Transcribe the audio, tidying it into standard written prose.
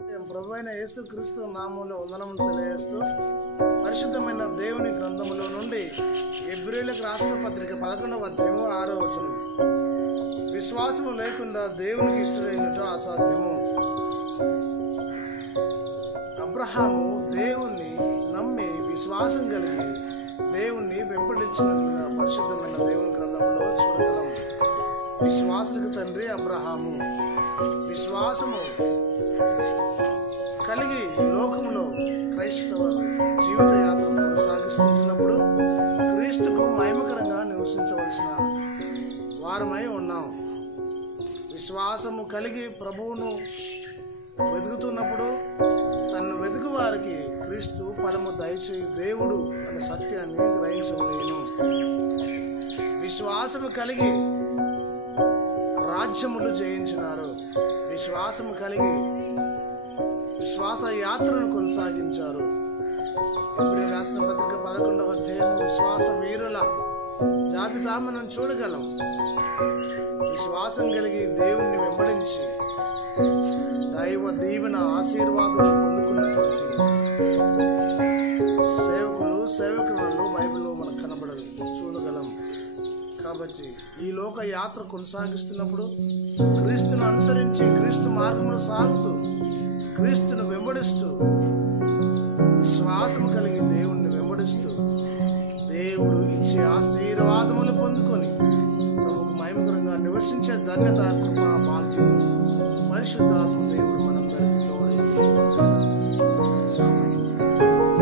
ప్రభు అయిన యేసుక్రీస్తు నామములో వందనములు తెలియజేస్తూ పరిశుద్ధమైన దేవుని గ్రంథములో నుండి హెబ్రీయులకు రాసిన పత్రిక 11వ అధ్యాయము 6వ వచనం. విశ్వాసము లేకుండా దేవునికి ఇష్టమైనట్టు అసాధ్యము. అబ్రహాము దేవుణ్ణి నమ్మి విశ్వాసం కలిగి దేవుణ్ణి వెంబడించినట్లుగా పరిశుద్ధమైన దేవుని గ్రంథంలో చూడగలం. విశ్వాసులకు తండ్రి అబ్రహాము. విశ్వాసము కలిగి లోకంలో క్రైస్తవ జీవిత యాత్ర కొనసాగిస్తున్నప్పుడు క్రీస్తుకు మహిమకరంగా నివసించవలసిన వారమై ఉన్నాం. విశ్వాసము కలిగి ప్రభువును వెతుకుతున్నప్పుడు తనను వెతుకు వారికి క్రీస్తు ఫలము దయచేయి దేవుడు అనే సత్యాన్ని గ్రహించలేను. విశ్వాసము కలిగి రాజ్యములు జయించినారు. విశ్వాసము కలిగి విశ్వాస యాత్రను కొనసాగించారు. హెబ్రీయులకు రాసిన పత్రిక 11వ అధ్యాయం విశ్వాస వీరుల జాబితా మనం చూడగలం. విశ్వాసం కలిగి దేవుణ్ణి వెంబడించి దైవ దీవెన ఆశీర్వాదం పొందుకున్నటువంటి సేవకులు బైబిల్లో మనకు కనబడదు, చూడగలం. కాబట్టి ఈ లోక యాత్ర కొనసాగిస్తున్నప్పుడు క్రీస్తును అనుసరించి క్రీస్తు మార్గంలో సాగుతూ క్రీస్తును వెంబడిస్తూ విశ్వాసము కలిగి దేవుణ్ణి వెంబడిస్తూ దేవుడు ఇచ్చే ఆశీర్వాదములు పొందుకొని ప్రభువుకు మహిమకరంగా నివసించే ధన్యత కృపా భాగ్యం పరిశుద్ధాత్మ దేవుడు